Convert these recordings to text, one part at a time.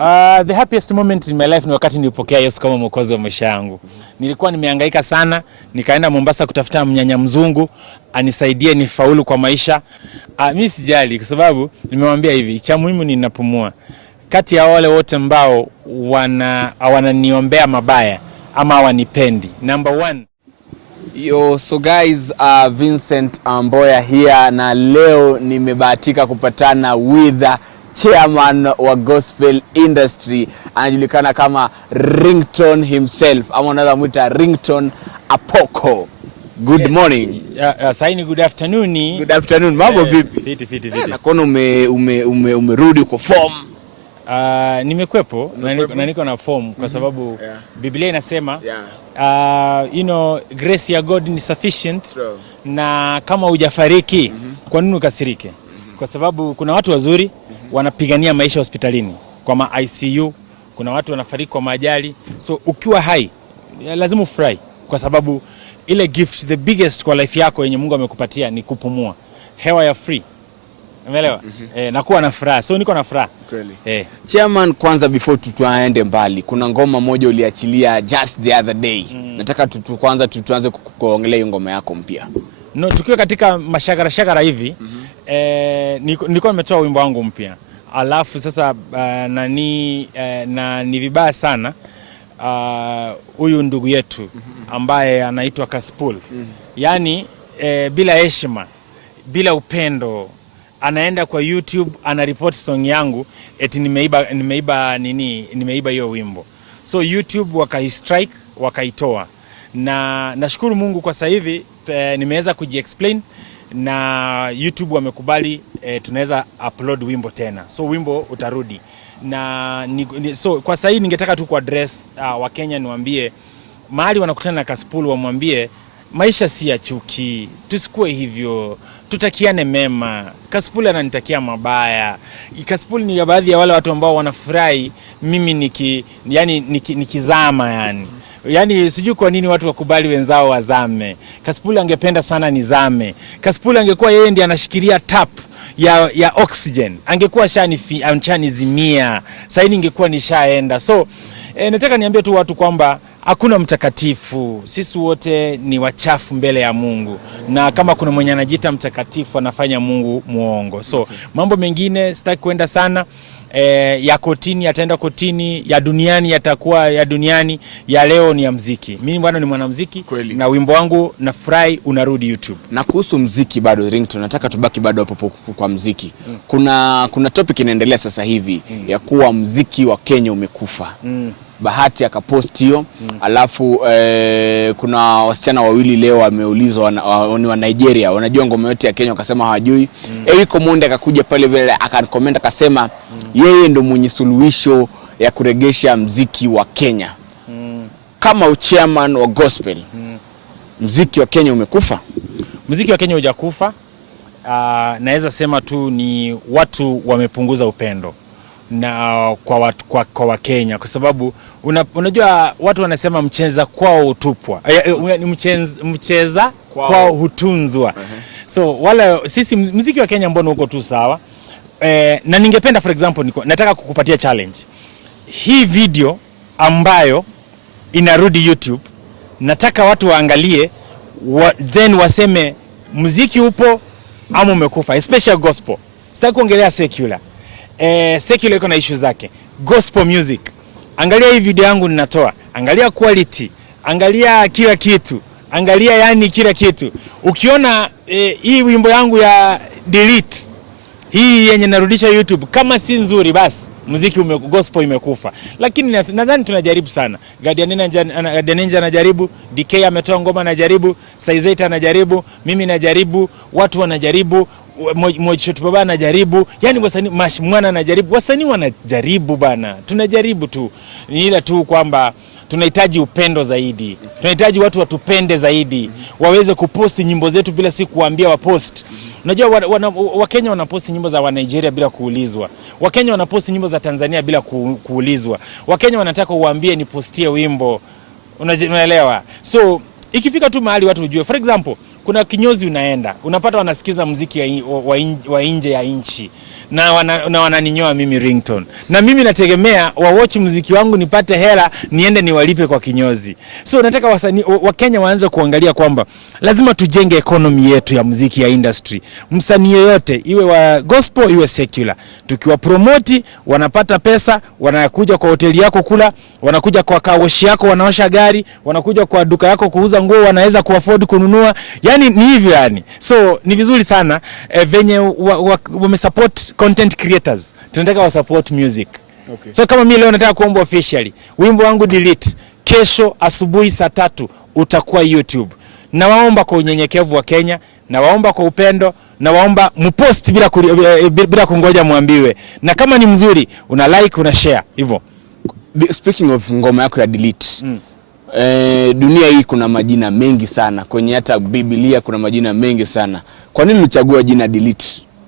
The happiest moment in my life ni wakati nilipokea Yesu kama mwokozi wa maisha yangu. Nilikuwa nimehangaika sana, nikaenda Mombasa kutafuta mnyanya mzungu anisaidie nifaulu kwa maisha. Mimi sijali kwa sababu nimemwambia hivi, cha muhimu ni ninapumua. Kati ya wale wote ambao wananiombea mabaya ama hawanipendi, number 1. Yo, so guys, Vincent Amboya here, na leo nimebahatika kupatana with chairman wa gospel industry, anajulikana kama Ringtone himself, ama unaweza muita Ringtone Apoko. Good morning. Saini good afternoon. Good afternoon. Mambo vipi? Fiti. Nakuona umerudi kwa form. Nimekwepo na niko na form kwa sababu Biblia inasema grace ya God ni sufficient. True. Na kama hujafariki kwa nini ukasirike? Kwa sababu kuna watu wazuri wanapigania maisha hospitalini kwa ma ICU, kuna watu wanafariki kwa majali. So ukiwa hai lazima ufurahi kwa sababu ile gift the biggest kwa life yako yenye Mungu amekupatia ni kupumua hewa ya free. Umeelewa? Na kuwa na furaha. So niko na furaha. Kweli. Chairman, kwanza before tuende mbali, kuna ngoma moja uliachilia just the other day. Nataka kwanza tuanze kuongelea hiyo ngoma yako mpya. No, tukiwa katika mashagara hivi, nilikuwa nimetoa wimbo wangu mpya. Alafu sasa ni vibaya sana huyu ndugu yetu ambaye anaitwa Kaspul. Yaani bila heshima, bila upendo, anaenda kwa YouTube anaripoti song yangu eti nimeiba hiyo wimbo. So YouTube wakaistrike, wakaitoa. Na nashukuru Mungu kwa sasa hivi nimeweza kujiexplain na YouTube wamekubali tunaweza upload wimbo tena. So wimbo utarudi. So kwa sasa hivi ningetaka tu kuaddress wa Kenya, niwaambie mahali wanakutana na Kaspul, wamwambie maisha si ya chuki. Tusikue hivyo. Tutakiane mema. Kaspul ananitakia mabaya. Kaspul ni baadhi ya wale watu ambao wanafurahi mimi nikizama yani. Yaani sijui kwa nini watu wakubali wenzao wazame. Kaspul angependa sana nizame. Kaspul angekuwa yeye ndiye anashikilia tap ya oxygen, angekuwa amchanizimia. Sasa ningekuwa nishaenda. So nataka niambie tu watu kwamba hakuna mtakatifu. Sisi wote ni wachafu mbele ya Mungu. Na kama kuna mwenye anajiita mtakatifu anafanya Mungu muongo. So mambo mengine sitaki kwenda sana. Ya kotini yataenda kotini, ya duniani yatakuwa ya duniani, ya leo ni ya muziki. Mimi bwana ni mwanamuziki na wimbo wangu na fry unarudi YouTube. Na kuhusu muziki bado Ringtone, nataka tubaki bado hapo kwa muziki. Kuna topic inaendelea sasa hivi ya kuwa muziki wa Kenya umekufa. Bahati akapost hiyo. Alafu kuna wasichana wawili leo wameulizwa ni wa Nigeria, wanajua ngoma yote ya Kenya, wakasema hawajui. Eric Omonde akakuja pale vile akacomment akasema yeye ndo mwenye suluhisho ya kuregesha muziki wa Kenya. Kama chairman wa gospel, muziki wa Kenya umekufa? Muziki wa Kenya hujakufa. Naweza sema tu ni watu wamepunguza upendo na kwa Wakenya, kwa sababu unajua watu wanasema mcheza kwao utupwa, mcheza kwao hutunzwa. So wala sisi muziki wa Kenya mbona uko tu sawa. Na ningependa for example nataka kukupatia challenge. Hii video ambayo inarudi YouTube, nataka watu waangalie then waseme muziki upo ama umekufa, especially gospel. Sitaki kuongelea secular. Secular iko na issue zake. Gospel music, angalia hii video yangu ninatoa, angalia quality, angalia kila kitu, angalia yani kila kitu. Ukiona hii wimbo yangu ya delete, hii yenye narudisha YouTube, kama si nzuri basi muziki gospel imekufa. Lakini nadhani tunajaribu sana. Guardian Ninja anajaribu, DK ametoa ngoma anajaribu, Saizeta anajaribu, mimi najaribu, watu wanajaribu, Mochot Baba anajaribu, yani wasanii Mwana anajaribu, wasanii wanajaribu bana. Tunajaribu tu. Ni ila tu kwamba tunahitaji upendo zaidi. Tunahitaji watu watupende zaidi. Waweze kuposti nyimbo zetu bila si kuambia wapost. Unajua Wakenya wanaposti nyimbo za wa Nigeria bila kuulizwa. Wakenya wanaposti nyimbo za Tanzania bila kuulizwa. Wakenya wanataka uwaambie nipostie wimbo. Unaelewa? So ikifika tu mahali watu ujue. For example, kuna kinyozi unaenda, unapata wanasikiza muziki wa nje ya nchi. na wananinyoa mimi Ringtone. Na mimi nategemea watch muziki wangu nipate hela niende niwalipe kwa kinyozi. So nataka wasanii wa Kenya waanze kuangalia kwamba lazima tujenge economy yetu ya muziki ya industry. Msanii yoyote iwe wa gospel iwe secular, tukiwa promote wanapata pesa, wanakuja kwa hoteli yako kula, wanakuja kwa kawashi yako wanaosha gari, wanakuja kwa duka yako kuuza nguo, wanaweza kuafford kununua. Yani ni hivyo yani. So ni vizuri sana venye wamesupport content creators. Tunataka wa support music. Okay. So kama mimi leo nataka kuomba officially wimbo wangu Delete kesho asubuhi saa 3 utakuwa YouTube. Na waomba kwa unyenyekevu wa Kenya, na waomba kwa upendo, na waomba mpost bila kungoja muambiwe. Na kama ni mzuri una like una share hivyo. Speaking of ngoma yako ya Delete. Dunia hii kuna majina mengi sana. Kwenye hata Biblia kuna majina mengi sana. Kwa nini ulichagua jina Delete?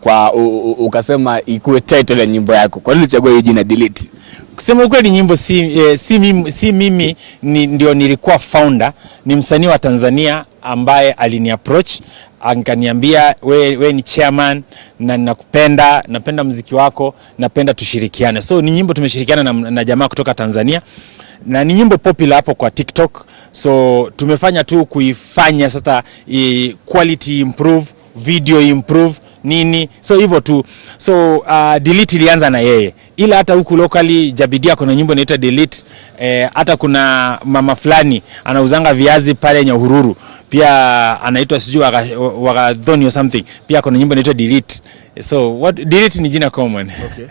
Kwa ukasema ikuwe title ya nyimbo yako. Kwa nini ulichagua hiyo jina Delete? Kusema ukweli nyimbo si mimi ndio nilikuwa founder, ni msanii wa Tanzania ambaye alini approach akaniambia we ni chairman na napenda muziki wako, napenda tushirikiane. So ni nyimbo tumeshirikiana na jamaa kutoka Tanzania. Na ni nyimbo popular hapo kwa TikTok. So tumefanya tu kuifanya sasa quality improve, video improve nini. So hivyo tu. So Delete ilianza na yeye. Ila hata huku locally Jabidia kuna nyimbo inaitwa Delete. Hata kuna mama fulani anauzanga viazi pale Nyahururu. Pia anaitwa sijui Wagadhoni or something. Pia kuna nyimbo inaitwa Delete. So Delete ni jina common. Okay.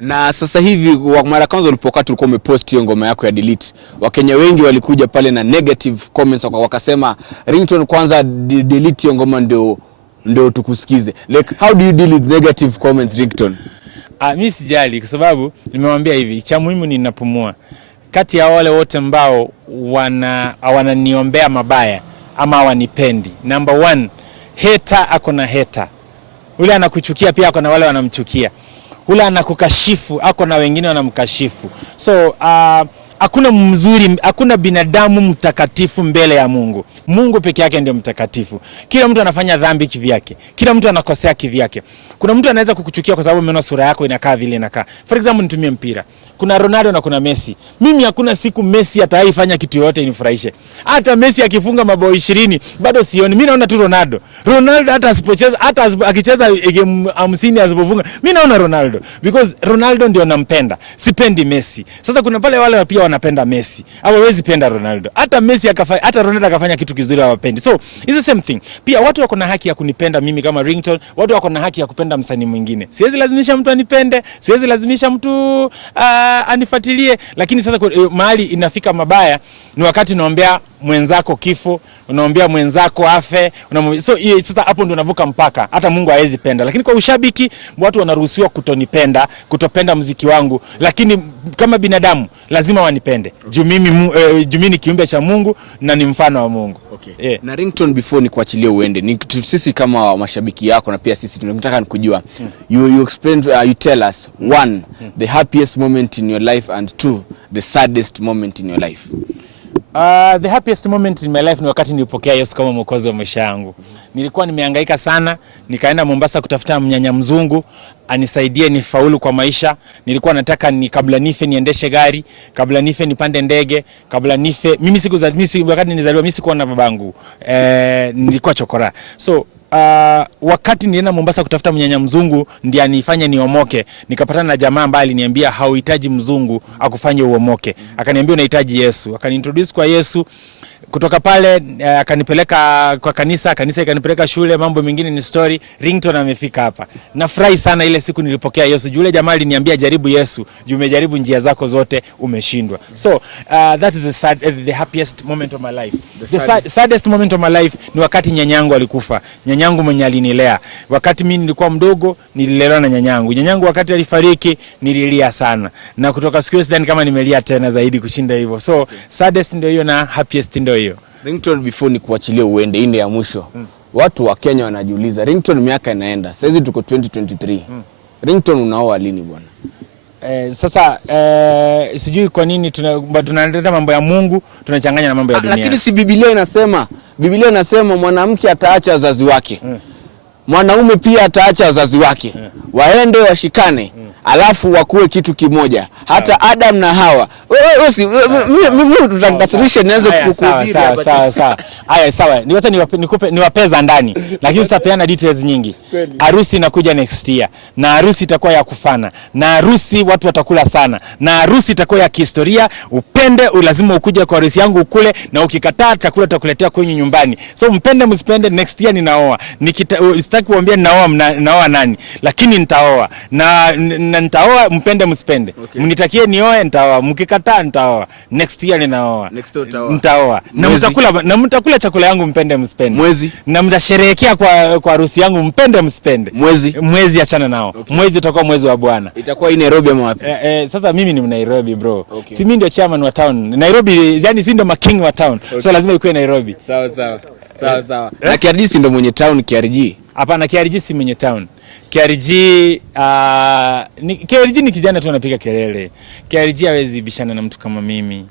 Na sasa hivi mara kwanza ulipokuwa tulikuwa umepost hiyo ngoma yako ya Delete, Wakenya wengi walikuja pale na negative comments wakasema Ringtone kwanza delete hiyo ngoma ndio tukusikize. Like how do you deal with negative comments Ringtone? Mimi sijali kwa sababu nimemwambia hivi, cha muhimu ni ninapumua. Kati ya wale wote ambao wananiombea mabaya ama hawanipendi, number 1 hater akona hater. Ule anakuchukia pia akona wale wanamchukia. Ule anakukashifu ako na wengine wanamkashifu. So hakuna mzuri, hakuna binadamu mtakatifu mbele ya Mungu. Mungu peke yake ndio mtakatifu. Kila mtu anafanya dhambi kivyake. Kila mtu anakosea kivyake. Kuna mtu anaweza kukuchukia kwa sababu umeona sura yako inakaa vile inakaa. For example, nitumie mpira. Kuna Ronaldo na kuna Messi. Mimi hakuna siku Messi ataifanya kitu yote inifurahishe. Hata Messi akifunga mabao 20 bado sioni. Mimi naona tu Ronaldo. Ronaldo hata asipocheza, hata akicheza game 50 asipofunga, mimi naona Ronaldo because Ronaldo ndio nampenda. Sipendi Messi. Sasa kuna pale wale pia wanapenda Messi. Hawawezi penda Ronaldo. Hata Messi hata Ronaldo akafanya kitu kizuri hawapendi. So, it's the same thing. Pia watu wako na haki ya kunipenda mimi kama Ringtone, watu wako na haki ya kupenda msanii mwingine. Siwezi lazimisha mtu anipende, siwezi lazimisha mtu anifuatilie, lakini sasa mahali inafika mabaya ni wakati naombea mwenzako kifo, unaombea mwenzako afe, so sasa hapo ndio unavuka mpaka. Hata Mungu hawezi penda. Lakini kwa ushabiki watu wanaruhusiwa kutonipenda, kutopenda muziki wangu, lakini kama binadamu lazima wanipende. Juu mimi ni kiumbe cha Mungu na ni mfano wa Mungu. Okay. Na Ringtone, before ni kuachilia uende, sisi kama mashabiki yako na pia sisi tunataka nikujua. You explain, you tell us 1 the happiest moment in your life and 2 the saddest moment in your life. The happiest moment in my life ni wakati nilipokea Yesu kama mwokozi wa maisha yangu. Nilikuwa nimehangaika sana, nikaenda Mombasa kutafuta mnyanya mzungu anisaidie nifaulu kwa maisha. Nilikuwa nataka kabla nife niendeshe gari, kabla nife nipande ndege, kabla nife wakati nilizaliwa mimi sikuwa na babangu. Nilikuwa chokora. So wakati nilienda Mombasa kutafuta mnyanya mzungu ndiye anifanye niomoke, nikapatana na jamaa ambaye aliniambia hauhitaji mzungu akufanye uomoke. Akaniambia unahitaji Yesu. Akaniintroduce kwa Yesu. Kutoka pale akanipeleka kwa kanisa ikanipeleka shule, mambo mengine ni story. Ringtone amefika hapa. Nafurahi sana ile siku nilipokea Yesu. Yule jamaa aliniambia jaribu Yesu, juu umejaribu njia zako zote umeshindwa. So that is the happiest moment of my life. The saddest moment of my life ni wakati nyanyangu alikufa. Nyanyangu mwenye alinilea. Wakati mimi nilikuwa mdogo nililelewa na nyanyangu. Nyanyangu wakati alifariki nililia sana. Na kutoka siku hiyo sidhani kama nimelia tena zaidi kushinda hivyo. So saddest ndio hiyo na happiest ndio hiyo. Ringtone, before ni kuachilia uende inde ya mwisho. Watu wa Kenya wanajiuliza, Ringtone miaka inaenda. Sasa hizi tuko 2023. Ringtone unaoa lini bwana? Sasa sijui kwa nini tunaleta mambo ya Mungu tunachanganya na mambo ya dunia. Lakini si Biblia inasema, mwanamke ataacha wazazi wake. Ringtone, unaoa lini bwana? Sasa hizi tuko 2023. Ringtone unaoa lini bwana? Sijui kwa nini tunaleta mambo ya Mungu tunachanganya na mambo ya dunia. Lakini si Biblia inasema, mwanamke ataacha wazazi wake. mwanaume pia ataacha wazazi wake waende washikane alafu wakuwe kitu kimoja. Hata Adam na Hawa. Mimi tutakasirisha nianze kukuhubiri. Sawa. Haya sawa. Niwape za ndani lakini sitapeana details nyingi. Harusi inakuja next year na harusi itakuwa ya kufana. Na harusi watu watakula sana. Na harusi itakuwa ya kihistoria. Upende lazima ukuje kwa harusi yangu ukule, na ukikataa chakula tutakuletea kwenye nyumbani. So mpende msipende, next year ninaoa. Sitaki kuambia ninaoa nani, lakini nitaoa. Na nitaoa mpende msipende. Okay. Mnitakie nioe nitaoa, mkikataa nitaoa. Next year ninaoa. Nitaoa. Na mtakula chakula yangu mpende msipende. Mwezi. Na mtasherehekea kwa harusi yangu mpende msipende. Mwezi achana nao. Okay. Mwezi utakuwa mwezi wa Bwana. Itakuwa ni Nairobi ama wapi? Sasa mimi ni Nairobi bro. Okay. Si mimi ndio chairman wa town. Nairobi yani si ndio making wa town. Okay. So lazima ikuwe Nairobi. Sawa. Na KRG ndio mwenye town KRG. Hapana, KRG si mwenye town. KRG ni kijana tu anapiga kelele. KRG hawezi bishana na mtu kama mimi.